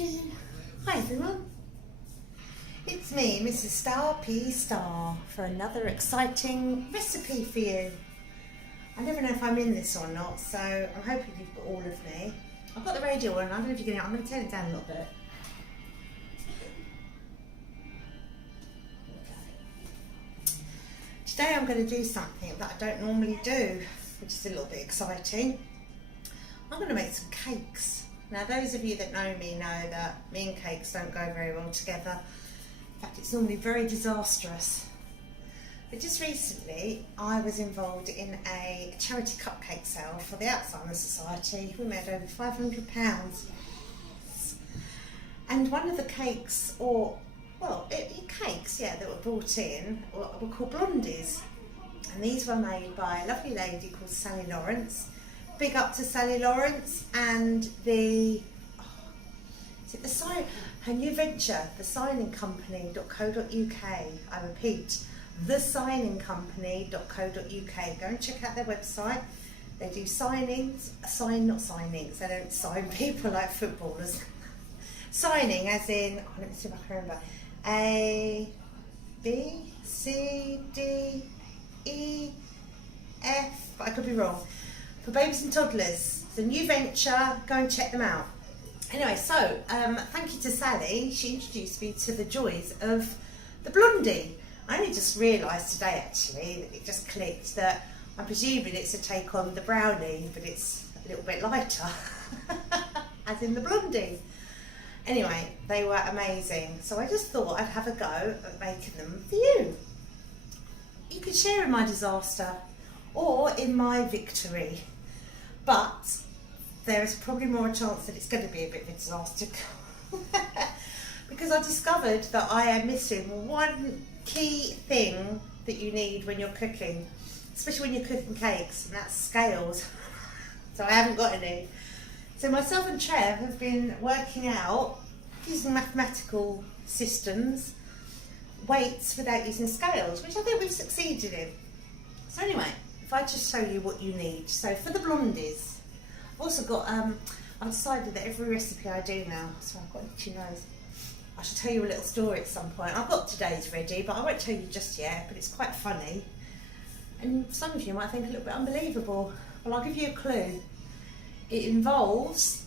Hi everyone, it's me, Mrs. Star P Star, for another exciting recipe for you. I never know if I'm in this or not, so I'm hoping you've got all of me. I've got the radio on, I don't know if you can hear it. I'm going to turn it down a little bit. Today I'm going to do something that I don't normally do, which is a little bit exciting. I'm going to make some cakes. Now those of you that know me know that me and cakes don't go very well together. In fact, it's normally very disastrous. But just recently I was involved in a charity cupcake sale for the Alzheimer's Society. We made over £500. And one of the cakes, cakes that were brought in were called Blondies. And these were made by a lovely lady called Sally Lawrence. Big up to Sally Lawrence and her new venture, thesigningcompany.co.uk. I repeat, thesigningcompany.co.uk. Go and check out their website. They do signings, not signings. They don't sign people like footballers. Signing as in, let me see if I can remember. A, B, C, D, E, F, but I could be wrong. For babies and toddlers. It's a new venture, go and check them out. Anyway, so thank you to Sally. She introduced me to the joys of the Blondie. I only just realised today actually, that it just clicked, that I'm presuming it's a take on the brownie, but it's a little bit lighter, as in the Blondie. Anyway, they were amazing. So I just thought I'd have a go at making them for you. You can share in my disaster or in my victory. But there is probably more a chance that it's going to be a bit of a disaster because I discovered that I am missing one key thing that you need when you're cooking, especially when you're cooking cakes, and that's scales. So I haven't got any. So myself and Trev have been working out, using mathematical systems, weights without using scales, which I think we've succeeded in. So anyway, if I just show you what you need. So for the Blondies, I've also got, I've decided that every recipe I do now, so I've got an itchy nose. I should tell you a little story at some point. I've got today's ready, but I won't tell you just yet, but it's quite funny. And some of you might think a little bit unbelievable. Well, I'll give you a clue. It involves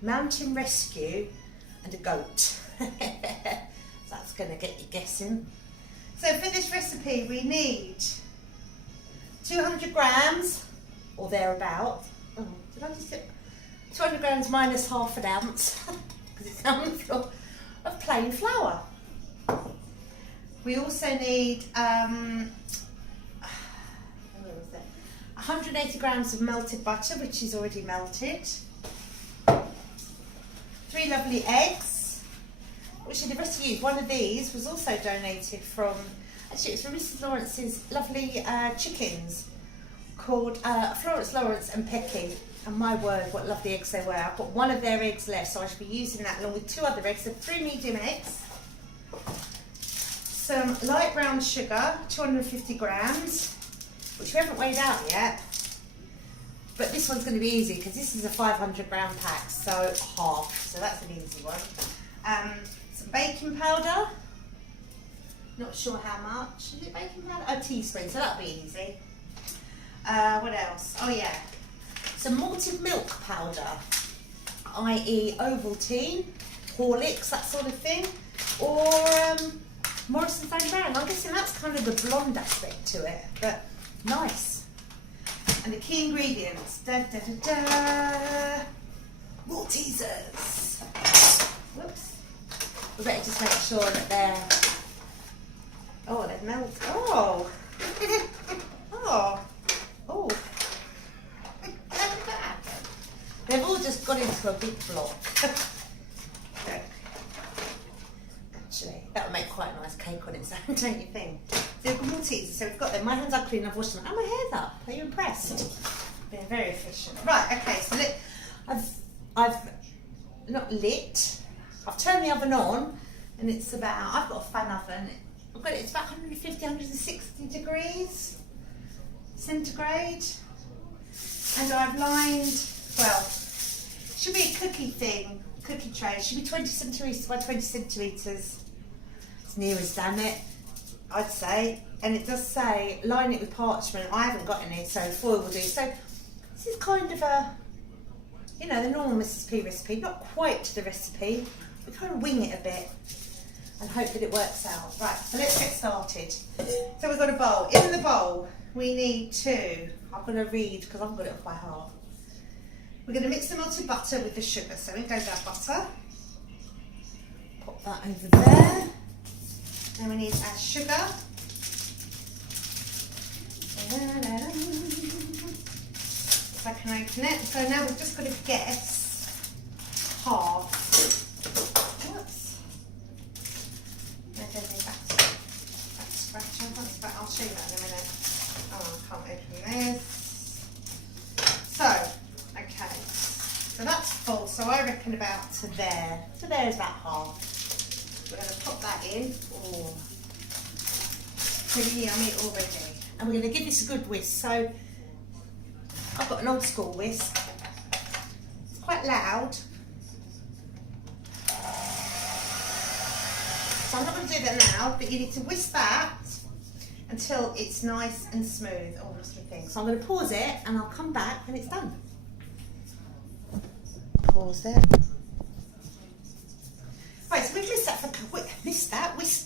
mountain rescue and a goat. So that's going to get you guessing. So for this recipe we need 200 grams or thereabout. Oh, did I just say 200 grams minus half an ounce because it's of plain flour. We also need 180 grams of melted butter, which is already melted. 3 lovely eggs, which are the rest of you. One of these was also donated from, actually it's from Mrs. Lawrence's lovely chickens called Florence Lawrence and Pecky. And my word, what lovely eggs they were. I've got one of their eggs left, so I should be using that along with 2 other eggs. So 3 medium eggs. Some light brown sugar, 250 grams, which we haven't weighed out yet. But this one's going to be easy because this is a 500 gram pack, so half. So that's an easy one. Some baking powder. Not sure how much. Is it baking powder? A teaspoon, so that'll be easy. What else? Oh yeah. Some malted milk powder, i.e. Ovaltine, Horlicks, that sort of thing, or Morrison's Own Brand. I'm guessing that's kind of the blonde aspect to it, but nice. And the key ingredients, Maltesers. Whoops. We better just make sure that they're melted. Oh. Oh. They've all just got into a big block. Actually, that would make quite a nice cake on its own, don't you think? So we've got Maltesers, so we've got them. My hands are clean, I've washed them. And my hair's up. Are you impressed? Been very efficient. Right, okay, so I've not lit. I've turned the oven on, and it's about, I've got a fan oven. It's about 150, 160 degrees centigrade. And I've lined, well, should be a cookie thing. cookie tray. It should be 20 centimetres by 20 centimetres. It's near as damn it, I'd say. And it does say line it with parchment. I haven't got any, so foil will do. So this is kind of a, you know, the normal Mrs. P recipe, not quite to the recipe. We kind of wing it a bit and hope that it works out. Right, so let's get started. So we've got a bowl. In the bowl, we need to, I'm going to read because I've got it off by heart. We're going to mix the melted butter with the sugar. So in goes our butter. Pop that over there. Then we need our sugar. If I can open it. So now we've just got to guess half. Whoops. No, don't need that. That's scratching. I'll show you that in a minute. Oh, I can't open this. So, okay. So that's full. So I reckon about to there. So there's about half. We're going to pop that in. Oh, pretty yummy already. And we're going to give this a good whisk. So I've got an old school whisk. It's quite loud. So I'm not going to do that now, but you need to whisk that until it's nice and smooth. Oh, lost my thing. So I'm going to pause it and I'll come back when it's done. Pause it. Right, so we've whisked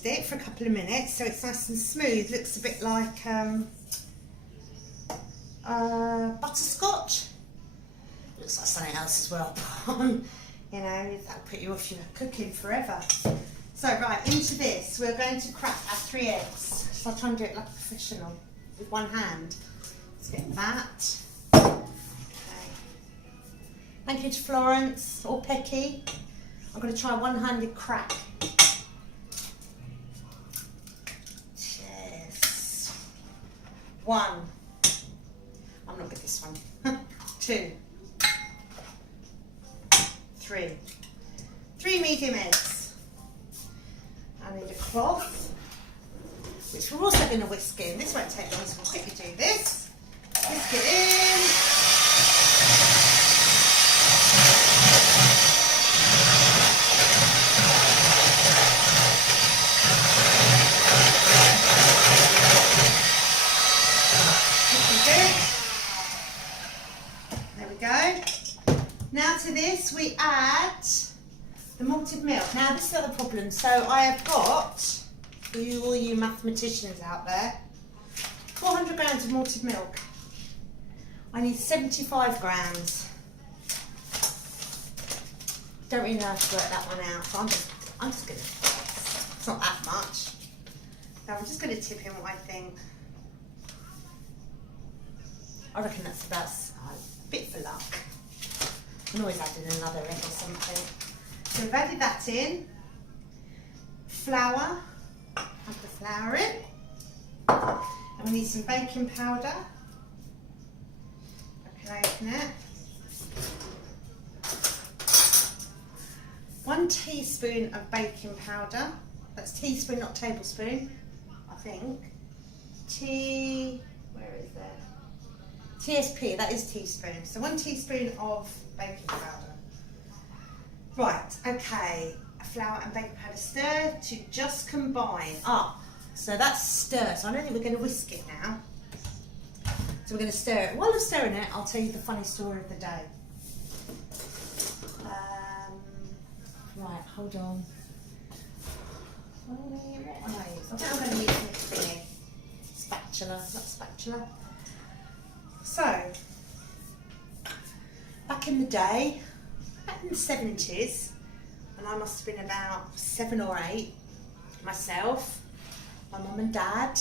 it for a couple of minutes, so it's nice and smooth. Looks a bit like butterscotch. Looks like something else as well. You know, that'll put you off your cooking forever. So right, into this, we're going to crack our 3 eggs. So I'll try and do it like a professional with one hand. Let's get that. Okay. Thank you to Florence or Pecky. I'm going to try a one-handed crack. Cheers. 1. I'm not good at this one. 2. 3. 3 medium eggs. I need a cloth, which we're also going to whisk in. This won't take long, so we'll quickly do this. Whisk it in. There we go. Now to this we add the malted milk. Now this is the other problem. So I have got, for all you mathematicians out there, 400 grams of malted milk. I need 75 grams. Don't really know how to work that one out, so I'm just going to, it's not that much. So I'm just going to tip in what I think. I reckon that's about a bit for luck. I can always add in another egg or something. So we've added that in. Flour. Add the flour in. And we need some baking powder. I can open it. 1 teaspoon of baking powder. That's teaspoon, not tablespoon, I think. Where is that? TSP, that is teaspoon. So 1 teaspoon of baking powder. Right, okay. Flour and baking powder stir to just combine. So that's stir. So I don't think we're going to whisk it now. So we're going to stir it. While I'm stirring it, I'll tell you the funny story of the day. Right, hold on. What am I using? I think I'm going to use this thingy. Spatula, not spatula. So, back in the day, back in the 70s, and I must have been about 7 or 8, myself, my mum and dad,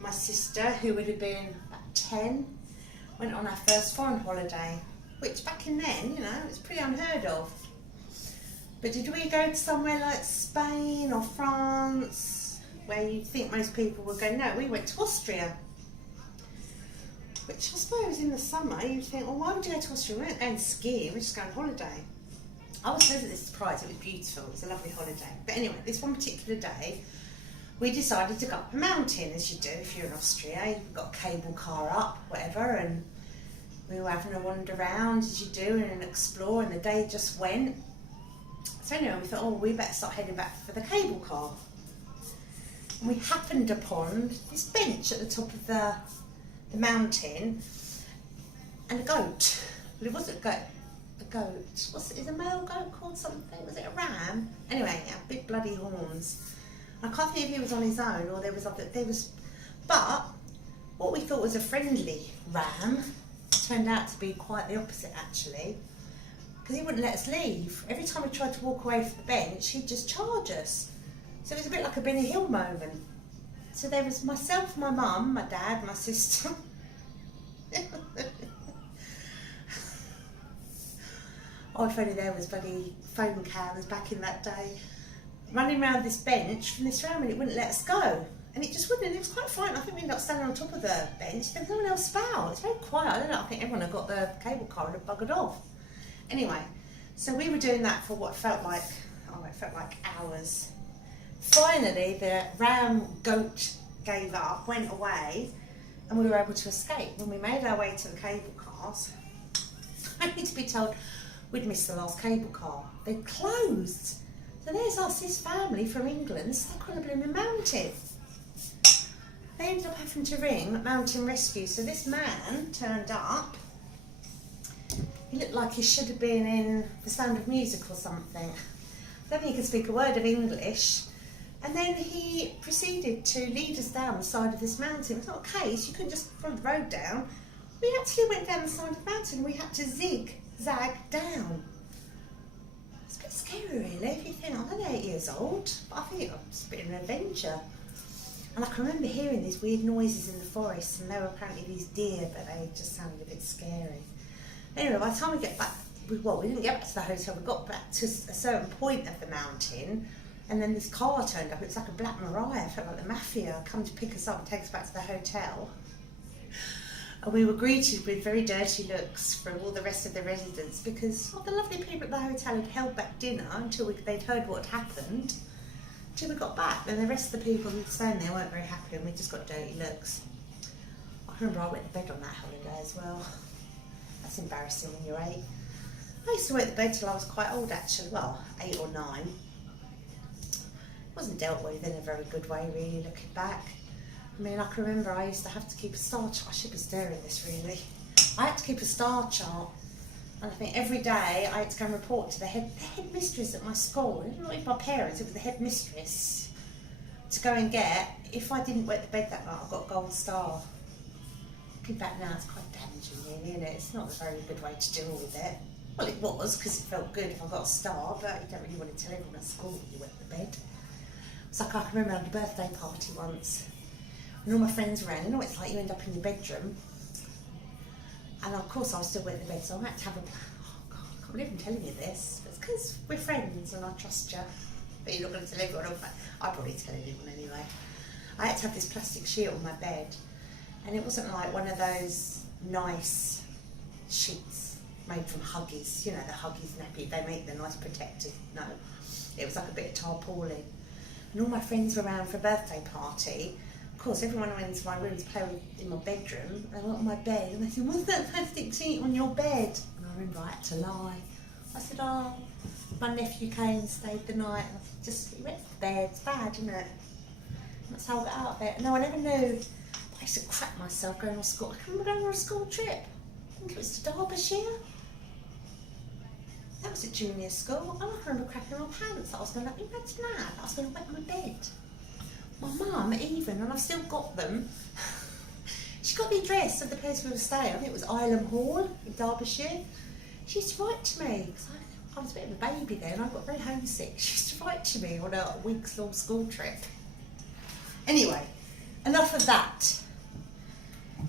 my sister, who would have been about 10, went on our first foreign holiday, which back in then, you know, it was pretty unheard of. But did we go to somewhere like Spain or France, where you'd think most people would go? No, we went to Austria. Which I suppose in the summer you'd think, well, why would you go to Austria? We weren't going skiing, we were just going on holiday. I was pleasantly surprised, it was beautiful, it was a lovely holiday. But anyway, this one particular day, we decided to go up a mountain, as you do if you're in Austria. You've got a cable car up, whatever, and we were having a wander around, as you do, and explore, and the day just went. So anyway, we thought, oh, we better start heading back for the cable car. And we happened upon this bench at the top of the mountain and a goat. Well, it wasn't a goat. Is a male goat called something? Was it a ram? Anyway, it had big bloody horns. I can't think if he was on his own or but what we thought was a friendly ram turned out to be quite the opposite actually, because he wouldn't let us leave. Every time we tried to walk away from the bench, he'd just charge us. So it was a bit like a Benny Hill moment. So there was myself, my mum, my dad, my sister. Oh, if only there was bloody phone cams back in that day. Running around this bench from this ram and it wouldn't let us go. And it just wouldn't, and it was quite frightened. I think we ended up standing on top of the bench. There was no one else about. It's very quiet. I don't know, I think everyone had got the cable car and had buggered off. Anyway, so we were doing that for what felt like, hours. Finally, the ram goat gave up, went away, and we were able to escape. When we made our way to the cable cars, I need to be told we'd missed the last cable car. They'd closed. So there's us, this family from England, stuck on a blooming mountain. They ended up having to ring Mountain Rescue. So this man turned up. He looked like he should have been in The Sound of Music or something. I don't think he could speak a word of English. And then he proceeded to lead us down the side of this mountain. It's not a case, you couldn't just follow the road down. We actually went down the side of the mountain. We had to zigzag down. It's a bit scary really, if you think, I'm only 8 years old, but I think it was a bit of an adventure. And I can remember hearing these weird noises in the forest, and they were apparently these deer, but they just sounded a bit scary. Anyway, by the time we get back, we didn't get back to the hotel, we got back to a certain point of the mountain, and then this car turned up. It was like a Black Mariah, felt like the mafia come to pick us up and take us back to the hotel. And we were greeted with very dirty looks from all the rest of the residents because the lovely people at the hotel had held back dinner until they'd heard what had happened. Till we got back, then the rest of the people who were staying there weren't very happy and we just got dirty looks. I remember I went to bed on that holiday as well. That's embarrassing when you're 8. I used to wait to bed till I was quite old actually, well, 8 or 9. It wasn't dealt with in a very good way really, looking back. I mean, I can remember I used to have to keep a star chart. I should be staring at this really. I had to keep a star chart. And I think every day I had to go and report to the headmistress at my school. Not even my parents, it was the headmistress. To go and get, if I didn't wet the bed that night, I got a gold star. Looking back now, it's quite damaging really, isn't it? It's not a very good way to deal with it. Well, it was, because it felt good if I got a star, but you don't really want to tell everyone at school that you wet the bed. It's like I can remember I had a birthday party once. And all my friends were around. You know what it's like, you end up in your bedroom. And of course I was still wet in the bed, so I had to have oh God, I can't believe I'm telling you this. But it's because we're friends and I trust you. But you're not going to tell everyone, I'd probably tell anyone anyway. I had to have this plastic sheet on my bed. And it wasn't like one of those nice sheets made from Huggies. You know, the Huggies nappy, they make the nice protective. No, it was like a bit of tarpaulin. And all my friends were around for a birthday party. Of course, everyone went into my room to play in my bedroom. They went on my bed and they said, "What's that plastic sheet on your bed?" And I remember I had to lie. I said, "Oh, my nephew came and stayed the night." And I said, "Just, he went to bed, it's bad, isn't it?" And that's how I got out of it. No, I never knew. I used to crap myself going on school. I can remember going on a school trip. I think it was to Derbyshire. That was at junior school. And I can remember crapping my pants. I was going like, imagine that. I was going to wet my bed. My mum even, and I've still got them, she got the address of the place we were staying. I think it was Ilam Hall in Derbyshire. She used to write to me, because I was a bit of a baby then, I got very homesick. She used to write to me on a week's long school trip. Anyway, enough of that.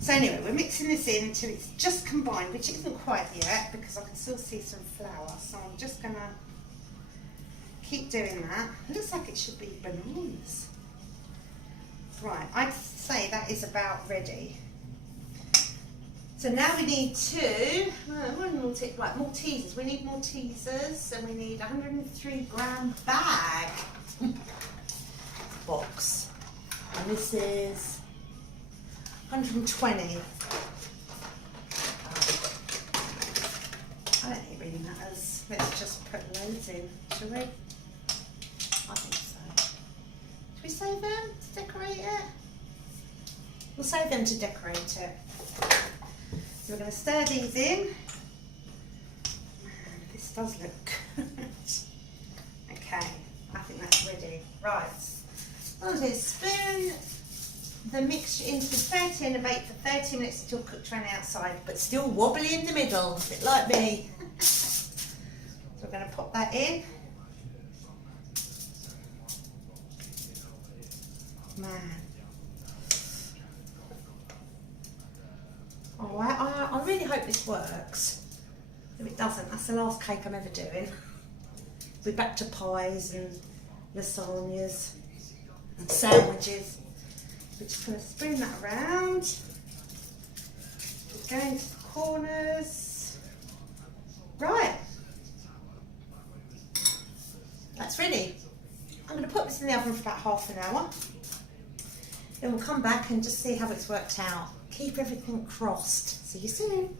So anyway, we're mixing this in until it's just combined, which isn't quite yet, because I can still see some flour, so I'm just going to keep doing that. It looks like it should be bananas. Right, I'd say that is about ready. So now we need Maltesers. We need Maltesers, and we need 103 gram bag box. And this is 120. I don't think it really matters. let's just put loads in, shall we? I think so. Should we save them to decorate it? We'll save them to decorate it. So we're going to stir these in. This does look good. Okay, I think that's ready. Right, I'll do a spoon the mixture into the 30 and bake for 30 minutes until cooked around the outside, but still wobbly in the middle, a bit like me. So we're going to pop that in. Man. Oh, I really hope this works. If it doesn't, that's the last cake I'm ever doing. We're back to pies and lasagnas and sandwiches. We're just going to spoon that around. We're going to the corners. Right. That's ready. I'm going to put this in the oven for about half an hour. Then we'll come back and just see how it's worked out. Keep everything crossed. See you soon.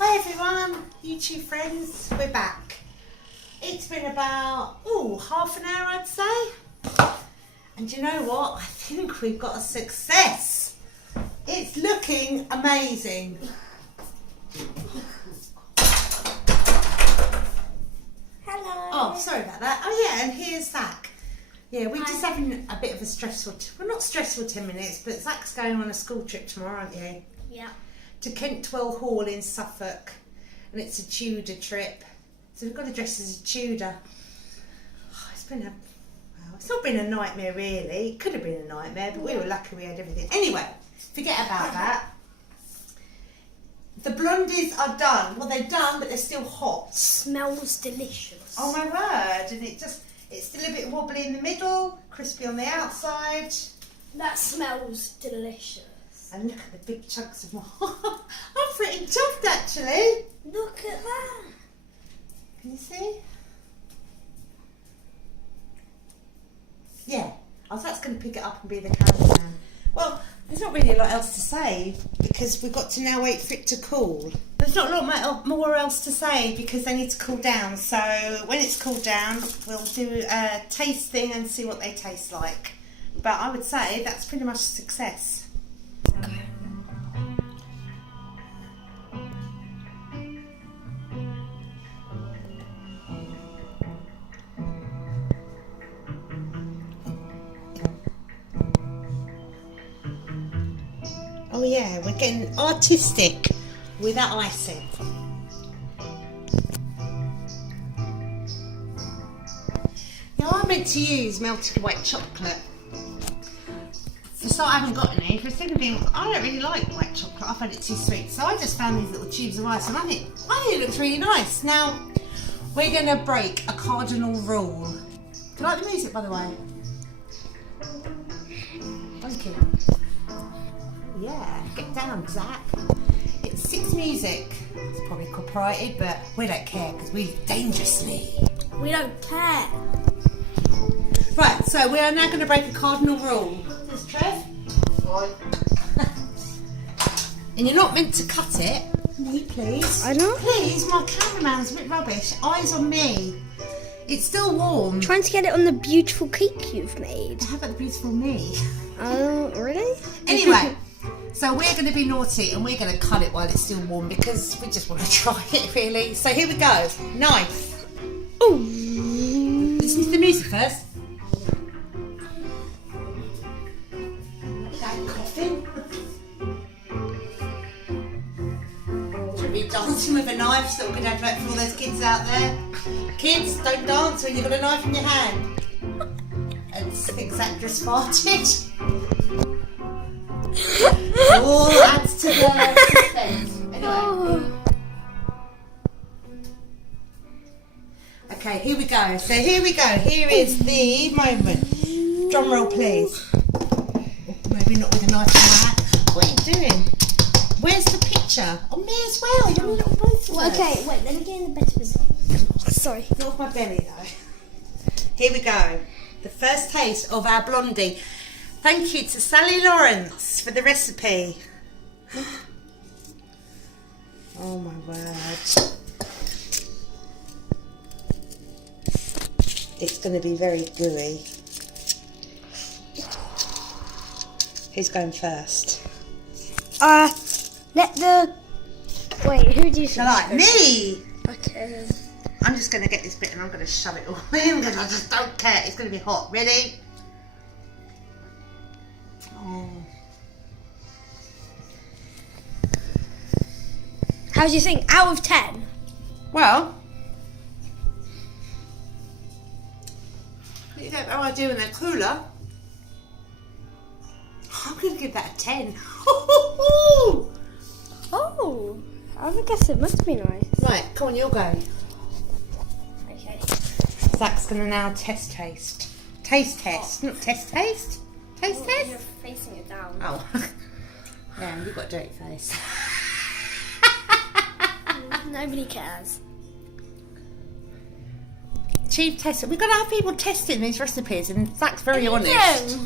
Hi everyone, YouTube friends, we're back. It's been about, half an hour I'd say. And you know what? I think we've got a success. It's looking amazing. Hello. Oh, sorry about that. Oh yeah, and here's Zach. Yeah, we're just having a bit of a stressful, well not stressful 10 minutes, but Zach's going on a school trip tomorrow, aren't you? Yeah. To Kentwell Hall in Suffolk, and it's a Tudor trip. So we've got to dress as a Tudor. Oh, it's not been a nightmare really. It could have been a nightmare, but we were lucky we had everything. Anyway, forget about that. The blondies are done. Well, they're done, but they're still hot. Smells delicious. Oh my word! And it's still a bit wobbly in the middle, crispy on the outside. That smells delicious. And look at the big chunks of I'm pretty chuffed actually. Look at that. Can you see? Yeah. I was that's going to pick it up and be the cameraman. Well, there's not really a lot else to say because we've got to now wait for it to cool. There's not a lot more else to say because they need to cool down. So when it's cooled down, we'll do a taste thing and see what they taste like. But I would say that's pretty much a success. Oh yeah, we're getting artistic with that icing. Now I meant to use melted white chocolate. So I haven't got any. For a second thing, I don't really like white chocolate. I find it too sweet. So I just found these little tubes of ice and I think it looks really nice. Now we're going to break a cardinal rule. Do you like the music, by the way? Thank you. Yeah, get down, Zach. It's 6 music. It's probably copyrighted, but we don't care because we dangerously. We don't care. Right, so we are now going to break a cardinal rule. This Trev. Right. And you're not meant to cut it. Me, please. I know. Please, my cameraman's a bit rubbish. Eyes on me. It's still warm. I'm trying to get it on the beautiful cake you've made. How about the beautiful me? Oh, really? Anyway. So we're going to be naughty and we're going to cut it while it's still warm because we just want to try it really. So here we go. Knife. Oh. Listen to the music first. That coughing. Should be dancing with a knife. So a good advert for all those kids out there. Kids, don't dance when you've got a knife in your hand. And Six actress farted. All adds to the suspense. Anyway. Okay, here we go. So here we go. Here is the moment. Drum roll, please. Maybe not with a knife in my hand. What are you doing? Where's the picture? Oh, me as well. You're little both of us. Okay, wait, let me get in the better position. Sorry. Not off my belly though. Here we go. The first taste of our blondie. Thank you to Sally Lawrence for the recipe. Oh my word. It's going to be very gooey. Who's going first? Wait, who do you Shall I? Me! Okay. I'm just going to get this bit and I'm going to shove it all in because I just don't care. It's going to be hot. Ready? Oh. How do you think? Out of 10? Well, you don't know what I do when they're cooler. I'm going to give that a 10. Oh, I would guess it must be nice. Right, come on, you'll go. Okay. Zach's going to now taste. Taste, not test. Taste You're test? facing it down. Oh. Yeah, you've got to do it first. Nobody cares. Chief tester. We've got to have people testing these recipes, and Zach's very honest.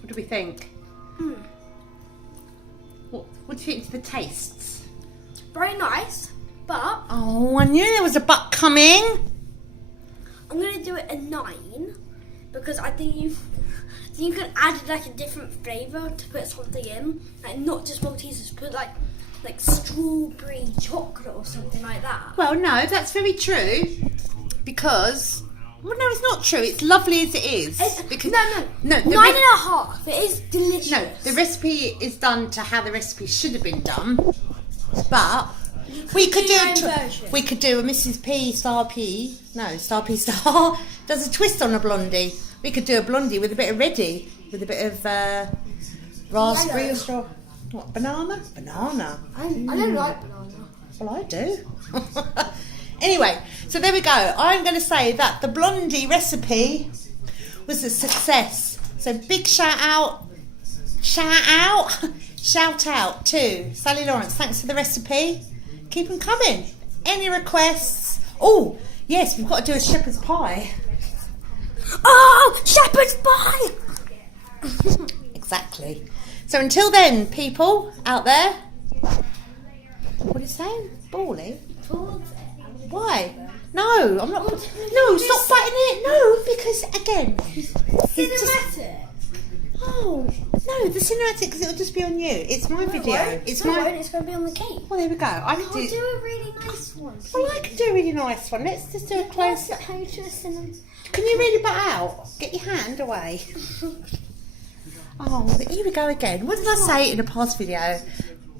What do we think? What do you think to the tastes? Very nice, but Oh, I knew there was a but coming. I'm gonna do it a 9 because I think you could add like a different flavour to put something in, like not just Maltesers, put like strawberry chocolate or something like that. Well, no, that's very true. Because, well, no, it's not true. It's lovely as it is. Because no, the 9.5. It is delicious. No, the recipe is done to how the recipe should have been done. But we could do do your own version. we could do a Mrs. P Star P. No, Star P Star does a twist on a blondie. We could do a blondie with a bit of ready, with a bit of raspberry Yellow. or straw. What, banana? Banana. I don't like banana. Well, I do. Anyway, so there we go. I'm going to say that the blondie recipe was a success. So big shout out to Sally Lawrence. Thanks for the recipe. Keep them coming. Any requests? Oh, yes, we've got to do a shepherd's pie. Oh, shepherd's pie! Exactly. So until then, people out there, what are you saying? Bally? Why? No, I'm not. No, stop biting it. No, because again, it's just. Oh no, the cinematic because it'll just be on you. It's my video. It's my. It's going to be on the cake. Well, there we go. I I'll can do do. a really nice one. Well, I can do a really nice one. Let's just do a close. How you do a cinnamon? Can you really butt out? Get your hand away. Oh, here we go again. What did I say in a past video?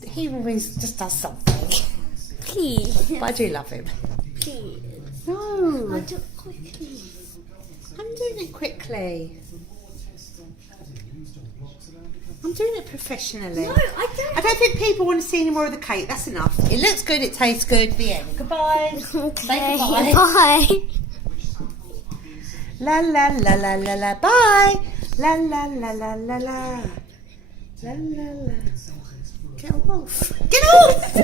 He always just does something. Please. But I do love him. Please. No. I'll do it quickly. I'm doing it quickly. I'm doing it professionally. No, I don't. I don't think people want to see any more of the cake. That's enough. It looks good. It tastes good. The end. Goodbye. Okay. Say goodbye. Bye. La la la la la la. Bye. La la la la la la. La la la. Get off. Get off.